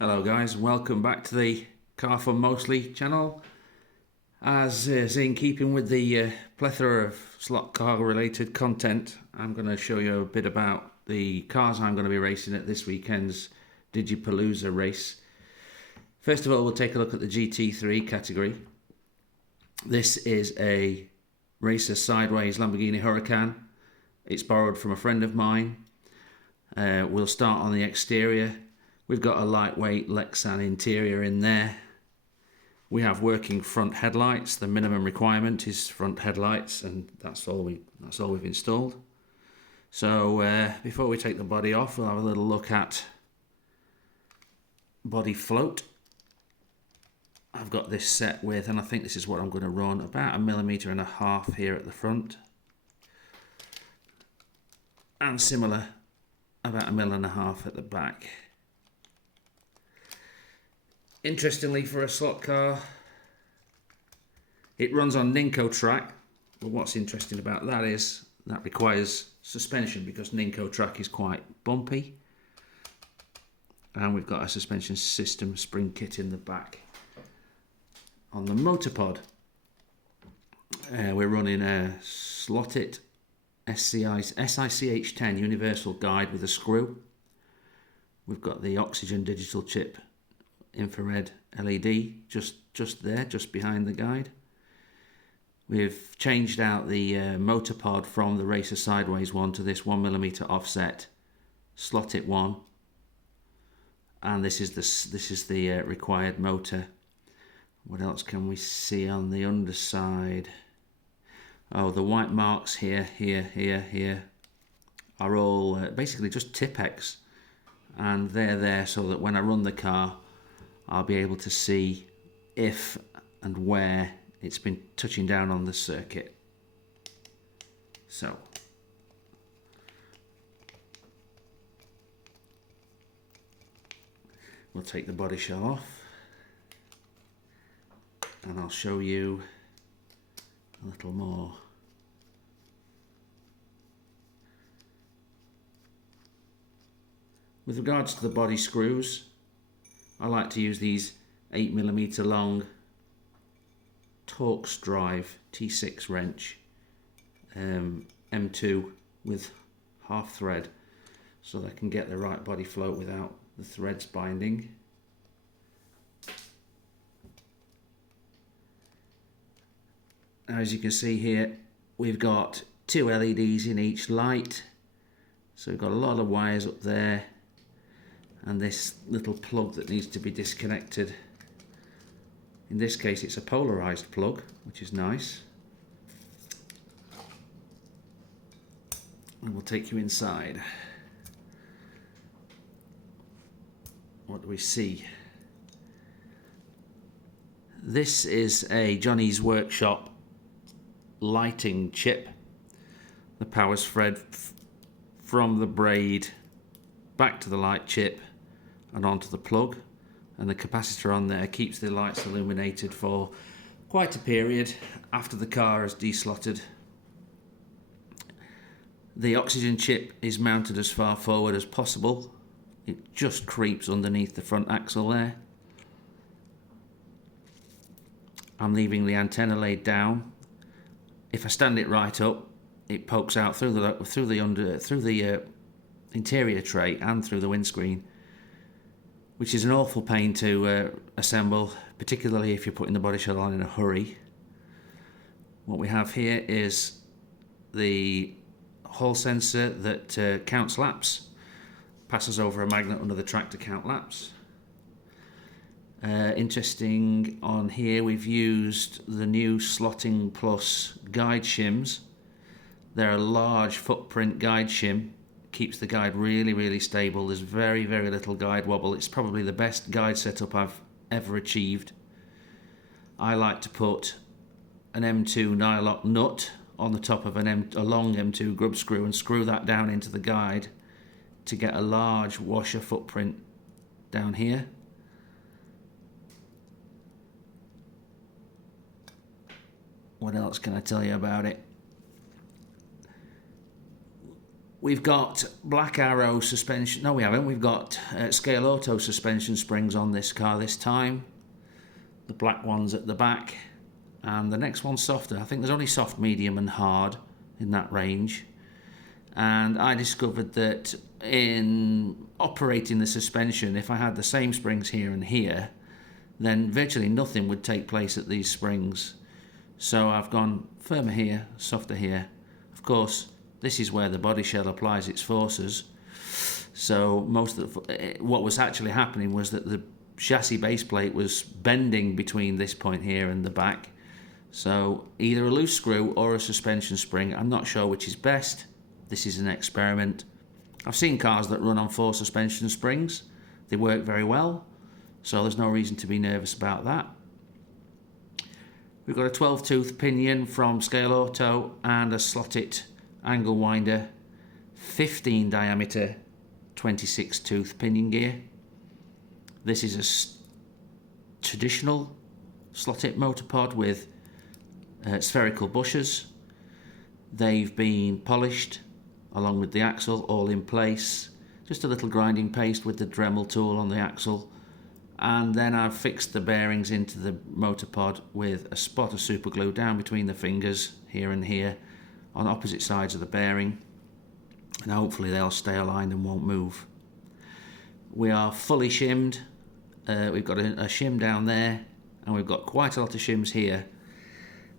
Hello guys, welcome back to the Car Fun Mostly channel. As is in keeping with the plethora of slot car related content, I'm going to show you a bit about the cars I'm going to be racing at this weekend's Digipalooza race. First of all, we'll take a look at the GT3 category. This is a racer sideways Lamborghini Huracan. It's borrowed from a friend of mine. We'll start on the exterior. We've got a lightweight Lexan interior in there. We have working front headlights. The minimum requirement is front headlights, and that's all we've installed. So before we take the body off, we'll have a little look at body float. I've got this set with, and I think this is what I'm going to run, about 1.5 millimeters here at the front, and similar, about 1.5 millimeters at the back. Interestingly, for a slot car, it runs on Ninco track, but what's interesting about that is that requires suspension because Ninco track is quite bumpy, and we've got a suspension system spring kit in the back. On the motor pod, we're running a slotted SICH10 universal guide with a screw. We've got the oxygen digital chip infrared LED just there, just behind the guide. We've changed out the motor pod from the racer sideways one to this 1 millimeter offset slotted one, and this is the required motor. What else can we see on the underside? Oh, the white marks here are all basically just Tipex, and they're there so that when I run the car, I'll be able to see if and where it's been touching down on the circuit. So we'll take the body shell off, and I'll show you a little more. With regards to the body screws, I like to use these 8 millimeter long Torx drive T6 wrench, M2 with half thread, so that I can get the right body float without the threads binding. Now, as you can see here, we've got 2 LEDs in each light, so we've got a lot of wires up there, and this little plug that needs to be disconnected. In this case, it's a polarized plug, which is nice. And we'll take you inside. What do we see? This is a Johnny's Workshop lighting chip. The power's thread from the braid back to the light chip and onto the plug, and the capacitor on there keeps the lights illuminated for quite a period after the car is deslotted. The oxygen chip is mounted as far forward as possible. It just creeps underneath the front axle there. I'm leaving the antenna laid down. If I stand it right up, it pokes out through the interior tray and through the windscreen, which is an awful pain to assemble, particularly if you're putting the body shell on in a hurry. What we have here is the hall sensor that counts laps, passes over a magnet under the track to count laps. Interesting, on here we've used the new Slotting Plus guide shims. They're a large footprint guide shim. Keeps the guide really stable. There's very little guide wobble. It's probably the best guide setup I've ever achieved. I like to put an M2 nylock nut on the top of a long M2 grub screw and screw that down into the guide to get a large washer footprint down here. What else can I tell you about it? We've got Black Arrow suspension. No, we haven't. We've got Scale Auto suspension springs on this car this time. The black one's at the back. And the next one's softer. I think there's only soft, medium and hard in that range. And I discovered that in operating the suspension, if I had the same springs here and here, then virtually nothing would take place at these springs. So I've gone firmer here, softer here. Of course, this is where the body shell applies its forces. So what was actually happening was that the chassis base plate was bending between this point here and the back. So either a loose screw or a suspension spring. I'm not sure which is best. This is an experiment. I've seen cars that run on 4 suspension springs. They work very well, so there's no reason to be nervous about that. We've got a 12-tooth pinion from Scale Auto and a slotted angle winder, 15 diameter, 26-tooth pinion gear. This is a traditional slotted motor pod with spherical bushers. They've been polished along with the axle, all in place. Just a little grinding paste with the Dremel tool on the axle. And then I've fixed the bearings into the motor pod with a spot of super glue down between the fingers here and here on opposite sides of the bearing. And hopefully they'll stay aligned and won't move. We are fully shimmed. We've got a shim down there and we've got quite a lot of shims here.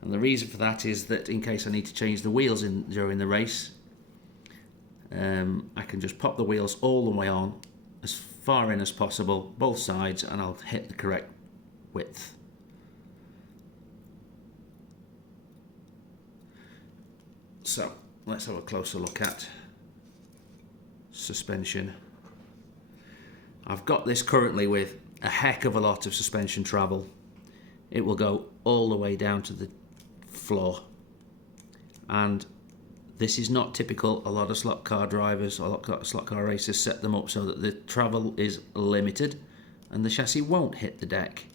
And the reason for that is that in case I need to change the wheels during the race, I can just pop the wheels all the way on as far in as possible, both sides, and I'll hit the correct width. So let's have a closer look at suspension. I've got this currently with a heck of a lot of suspension travel. It will go all the way down to the floor, and this is not typical. A lot of slot car drivers, a lot of slot car racers set them up so that the travel is limited and the chassis won't hit the deck.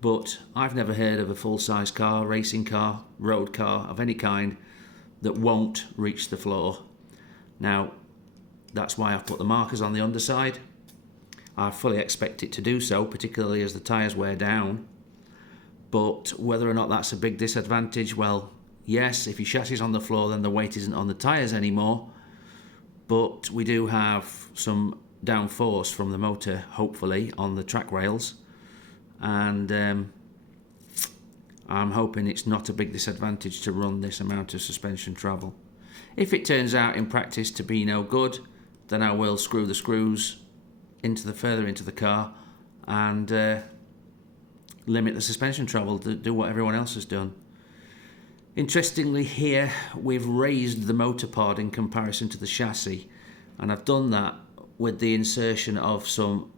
But I've never heard of a full-size car, racing car, road car of any kind that won't reach the floor. Now, that's why I've put the markers on the underside. I fully expect it to do so, particularly as the tyres wear down. But whether or not that's a big disadvantage, well, yes, if your chassis is on the floor, then the weight isn't on the tyres anymore. But we do have some downforce from the motor, hopefully, on the track rails. And I'm hoping it's not a big disadvantage to run this amount of suspension travel. If it turns out in practice to be no good, then I will screw the screws further into the car and limit the suspension travel to do what everyone else has done. Interestingly, here we've raised the motor pod in comparison to the chassis, and I've done that with the insertion of some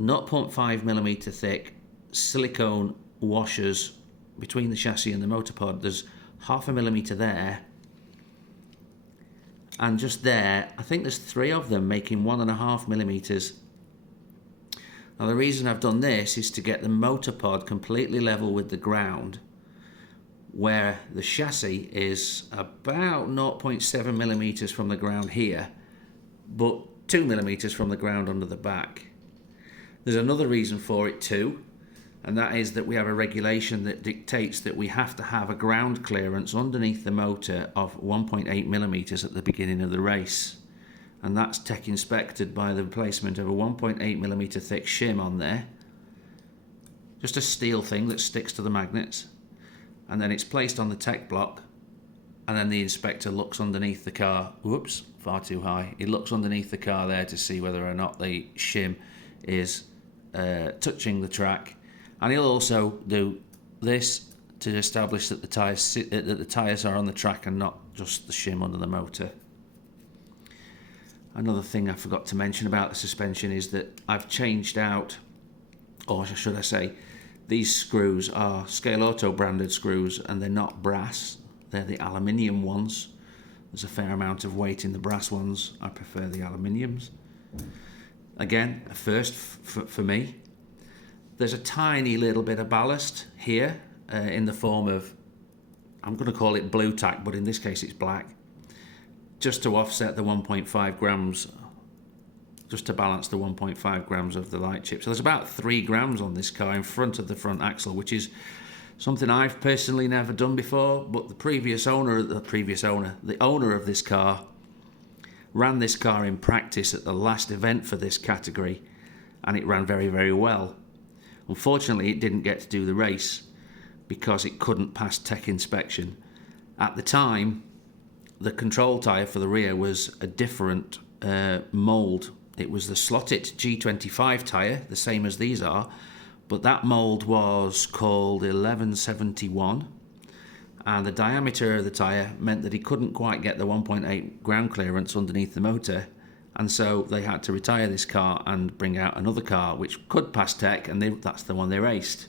0.5mm thick silicone washers between the chassis and the motor pod. There's 0.5mm there, and just there I think there's 3 of them making 1.5mm. Now the reason I've done this is to get the motor pod completely level with the ground, where the chassis is about 0.7mm from the ground here, but 2mm from the ground under the back. There's another reason for it too, and that is that we have a regulation that dictates that we have to have a ground clearance underneath the motor of 1.8mm at the beginning of the race. And that's tech inspected by the placement of a 1.8mm thick shim on there. Just a steel thing that sticks to the magnets. And then it's placed on the tech block, and then the inspector looks underneath the car. Whoops, far too high. He looks underneath the car there to see whether or not the shim is touching the track. And he'll also do this to establish that the tyres are on the track and not just the shim under the motor. Another thing I forgot to mention about the suspension is that I've changed out, or should I say, these screws are Scale Auto branded screws, and they're not brass. They're the aluminium ones. There's a fair amount of weight in the brass ones. I prefer the aluminiums. Again, a first for me. There's a tiny little bit of ballast here in the form of, I'm going to call it blue tack, but in this case it's black, just to offset the 1.5 grams, just to balance the 1.5 grams of the light chip. So there's about 3 grams on this car in front of the front axle, which is something I've personally never done before, but the owner of this car ran this car in practice at the last event for this category, and it ran very, very well. Unfortunately, it didn't get to do the race because it couldn't pass tech inspection. At the time, the control tyre for the rear was a different mould. It was the slotted G25 tyre, the same as these are, but that mould was called 1171, and the diameter of the tyre meant that he couldn't quite get the 1.8 ground clearance underneath the motor, and so they had to retire this car and bring out another car which could pass tech, and that's the one they raced.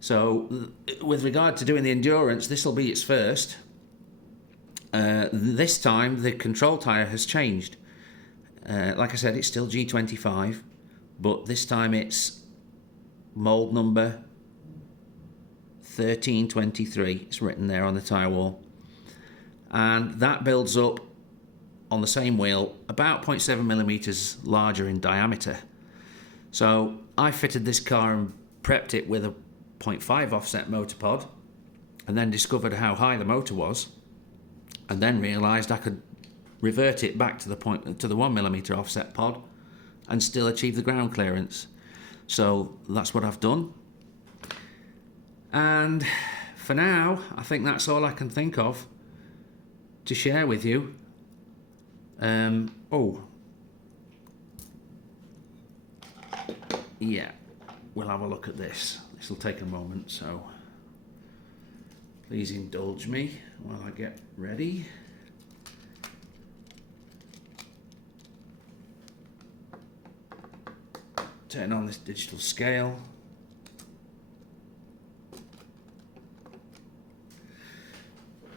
So with regard to doing the endurance, this will be its first. This time the control tyre has changed. Like I said, it's still G25, but this time it's mould number 1323. It's written there on the tyre wall, and that builds up on the same wheel about 0.7 millimeters larger in diameter. So I fitted this car and prepped it with a 0.5 offset motor pod, and then discovered how high the motor was, and then realised I could revert it back to the 1 millimeter offset pod and still achieve the ground clearance. So that's what I've done, and for now I think that's all I can think of to share with you. Yeah, we'll have a look at this. This will take a moment, so please indulge me while I get ready. Turn on this digital scale.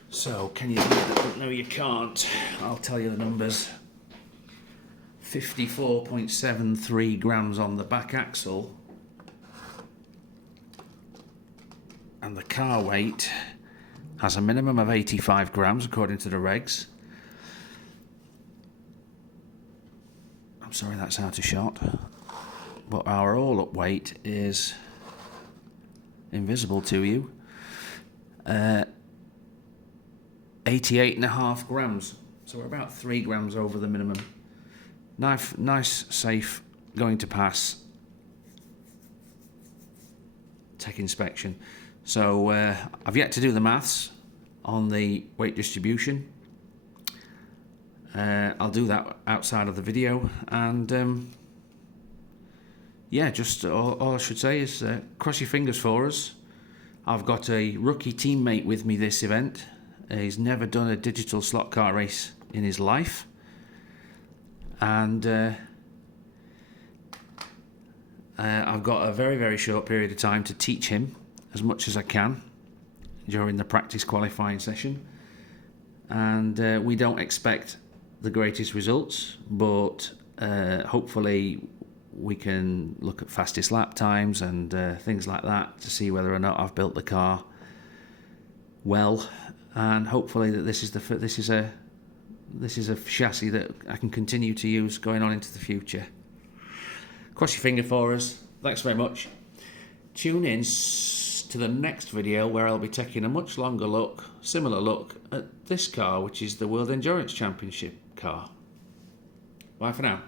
So, can you do that? No, you can't. I'll tell you the numbers. 54.73 grams on the back axle, and the car weight has a minimum of 85 grams according to the regs. I'm sorry, that's out of shot, but our all-up weight is invisible to you. 88.5 grams, so we're about 3 grams over the minimum. Nice, safe, going to pass tech inspection. So I've yet to do the maths on the weight distribution. I'll do that outside of the video, and yeah, just all I should say is cross your fingers for us. I've got a rookie teammate with me this event. He's never done a digital slot car race in his life, and I've got a very, very short period of time to teach him as much as I can during the practice qualifying session, and we don't expect the greatest results, but hopefully we can look at fastest lap times and things like that to see whether or not I've built the car well, and hopefully that this is a chassis that I can continue to use going on into the future. Cross your finger for us. Thanks very much. Tune in to the next video where I'll be taking a much longer look, similar look at this car, which is the World Endurance Championship car. Bye for now.